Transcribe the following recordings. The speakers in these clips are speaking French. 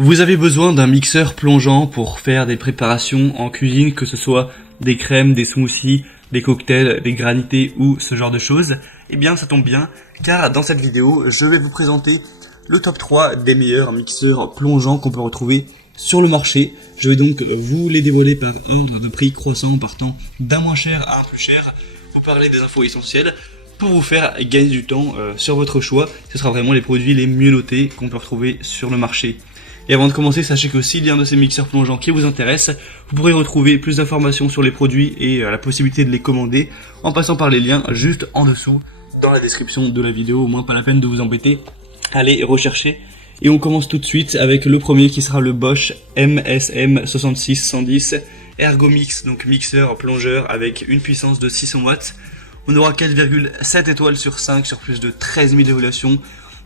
Vous avez besoin d'un mixeur plongeant pour faire des préparations en cuisine, que ce soit des crèmes, des smoothies, des cocktails, des granités ou ce genre de choses. Eh bien ça tombe bien, car dans cette vidéo, je vais vous présenter le top 3 des meilleurs mixeurs plongeants qu'on peut retrouver sur le marché. Je vais donc vous les dévoiler par ordre de prix croissant, partant d'un moins cher à un plus cher, vous parler des infos essentielles pour vous faire gagner du temps sur votre choix. Ce sera vraiment les produits les mieux notés qu'on peut retrouver sur le marché. Et avant de commencer, sachez que s'il y a un de ces mixeurs plongeants qui vous intéresse, vous pourrez retrouver plus d'informations sur les produits et la possibilité de les commander en passant par les liens juste en dessous dans la description de la vidéo. Au moins pas la peine de vous embêter, allez rechercher. Et on commence tout de suite avec le premier qui sera le Bosch MSM 66110 Ergomix, donc mixeur plongeur avec une puissance de 600 watts. On aura 4,7 étoiles sur 5 sur plus de 13 000 évaluations.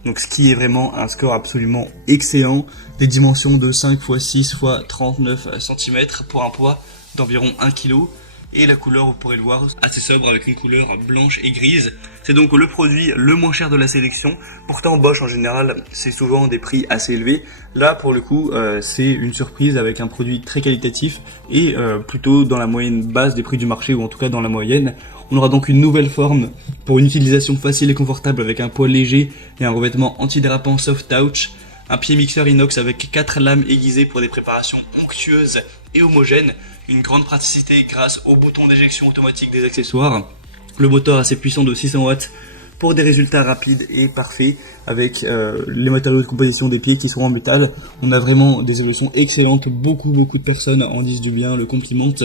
Donc ce qui est vraiment un score absolument excellent. Des dimensions de 5 x 6 x 39 cm pour un poids d'environ 1 kg. Et la couleur, vous pourrez le voir, assez sobre avec une couleur blanche et grise. C'est donc le produit le moins cher de la sélection. Pourtant Bosch en général, c'est souvent des prix assez élevés. Là pour le coup, c'est une surprise avec un produit très qualitatif et plutôt dans la moyenne basse des prix du marché, ou en tout cas dans la moyenne. On aura donc une nouvelle forme pour une utilisation facile et confortable avec un poids léger et un revêtement antidérapant soft touch. Un pied mixeur inox avec 4 lames aiguisées pour des préparations onctueuses et homogènes. Une grande praticité grâce au bouton d'éjection automatique des accessoires. Le moteur assez puissant de 600 watts pour des résultats rapides et parfaits avec les matériaux de composition des pieds qui seront en métal. On a vraiment des évolutions excellentes, beaucoup de personnes en disent du bien, le complimentent.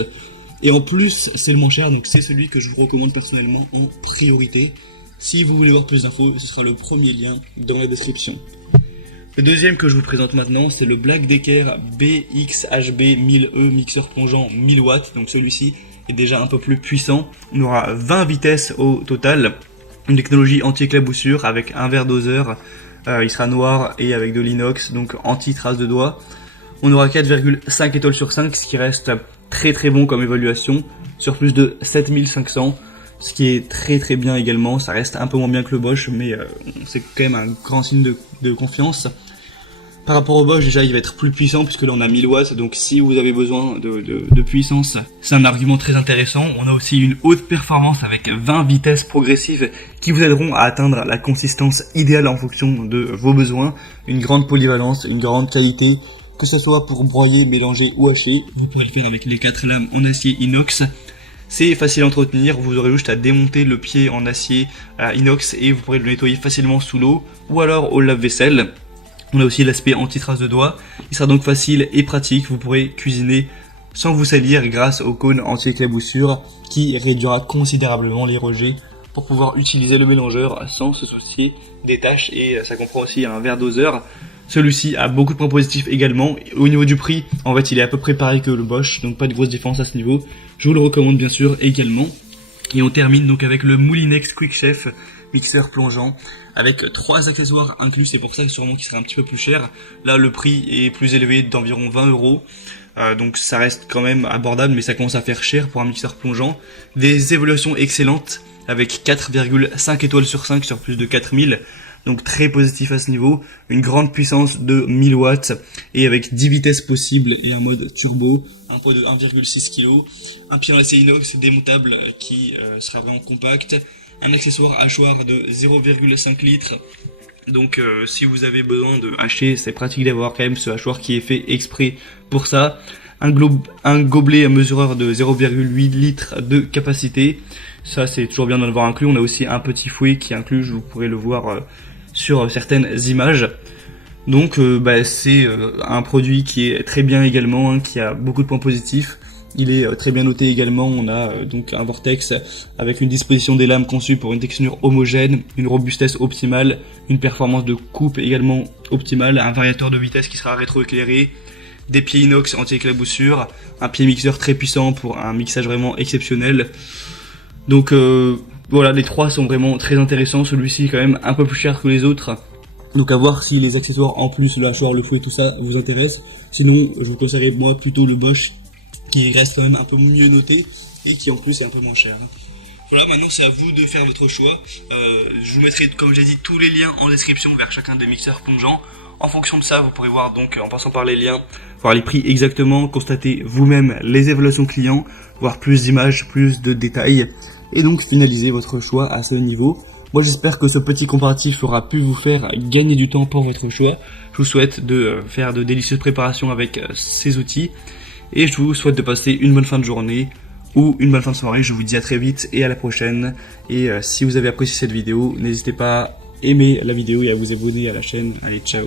Et en plus, c'est le moins cher, donc c'est celui que je vous recommande personnellement en priorité. Si vous voulez voir plus d'infos, ce sera le premier lien dans la description. Le deuxième que je vous présente maintenant, c'est le Black Decker BXHB 1000E mixeur plongeant 1000 watts. Donc celui-ci est déjà un peu plus puissant. On aura 20 vitesses au total. Une technologie anti-éclaboussure avec un verre doseur. Il sera noir et avec de l'inox, donc anti-trace de doigts. On aura 4,5 étoiles sur 5, ce qui reste très bon comme évaluation, sur plus de 7500, ce qui est très bien également. Ça reste un peu moins bien que le Bosch, mais c'est quand même un grand signe de confiance. Par rapport au Bosch, déjà il va être plus puissant puisque là on a 1000 watts, donc si vous avez besoin de puissance, c'est un argument très intéressant. On a aussi une haute performance avec 20 vitesses progressives qui vous aideront à atteindre la consistance idéale en fonction de vos besoins. Une grande polyvalence, une grande qualité, que ce soit pour broyer, mélanger ou hacher. Vous pourrez le faire avec les 4 lames en acier inox. C'est facile à entretenir, vous aurez juste à démonter le pied en acier inox et vous pourrez le nettoyer facilement sous l'eau ou alors au lave-vaisselle. On a aussi l'aspect anti-trace de doigts, il sera donc facile et pratique, vous pourrez cuisiner sans vous salir grâce au cône anti-éclaboussure qui réduira considérablement les rejets pour pouvoir utiliser le mélangeur sans se soucier des tâches, et ça comprend aussi un verre doseur. Celui-ci a beaucoup de points positifs également. Au niveau du prix, en fait, il est à peu près pareil que le Bosch, donc pas de grosse différence à ce niveau. Je vous le recommande bien sûr également. Et on termine donc avec le Moulinex Quick Chef mixeur plongeant avec 3 accessoires inclus. C'est pour ça que sûrement qu'il sera un petit peu plus cher. Là, le prix est plus élevé, d'environ 20 euros. Donc ça reste quand même abordable, mais ça commence à faire cher pour un mixeur plongeant. Des évaluations excellentes avec 4,5 étoiles sur 5 sur plus de 4000. Donc très positif à ce niveau, une grande puissance de 1000 watts et avec 10 vitesses possibles et un mode turbo, un poids de 1,6 kg, un pied en acier inox démontable qui sera vraiment compact, un accessoire hachoir de 0,5 litres. Donc si vous avez besoin de hacher, c'est pratique d'avoir quand même ce hachoir qui est fait exprès pour ça. Un gobelet mesureur de 0,8 litres de capacité, ça c'est toujours bien d'en avoir inclus. On a aussi un petit fouet qui est inclus, vous pourrez le voir sur certaines images. Donc c'est un produit qui est très bien également, hein, qui a beaucoup de points positifs. Il est très bien noté également. On a donc un vortex avec une disposition des lames conçue pour une texture homogène, une robustesse optimale, une performance de coupe également optimale, un variateur de vitesse qui sera rétroéclairé, des pieds inox anti-éclaboussure, un pied mixeur très puissant pour un mixage vraiment exceptionnel. Donc voilà, les trois sont vraiment très intéressants. Celui-ci est quand même un peu plus cher que les autres. Donc à voir si les accessoires en plus, le hachoir, le fouet, tout ça vous intéresse. Sinon, je vous conseillerais moi plutôt le Bosch, qui reste quand même un peu mieux noté et qui en plus est un peu moins cher. Voilà, maintenant c'est à vous de faire votre choix. Je vous mettrai, comme j'ai dit, tous les liens en description vers chacun des mixeurs plongeants. En fonction de ça, vous pourrez voir donc en passant par les liens, voir les prix exactement, constater vous-même les évaluations clients, voir plus d'images, plus de détails et donc finaliser votre choix à ce niveau. Moi j'espère que ce petit comparatif aura pu vous faire gagner du temps pour votre choix. Je vous souhaite de faire de délicieuses préparations avec ces outils et je vous souhaite de passer une bonne fin de journée ou une bonne fin de soirée. Je vous dis à très vite et à la prochaine. Et si vous avez apprécié cette vidéo, n'hésitez pas à aimer la vidéo et à vous abonner à la chaîne. Allez, ciao!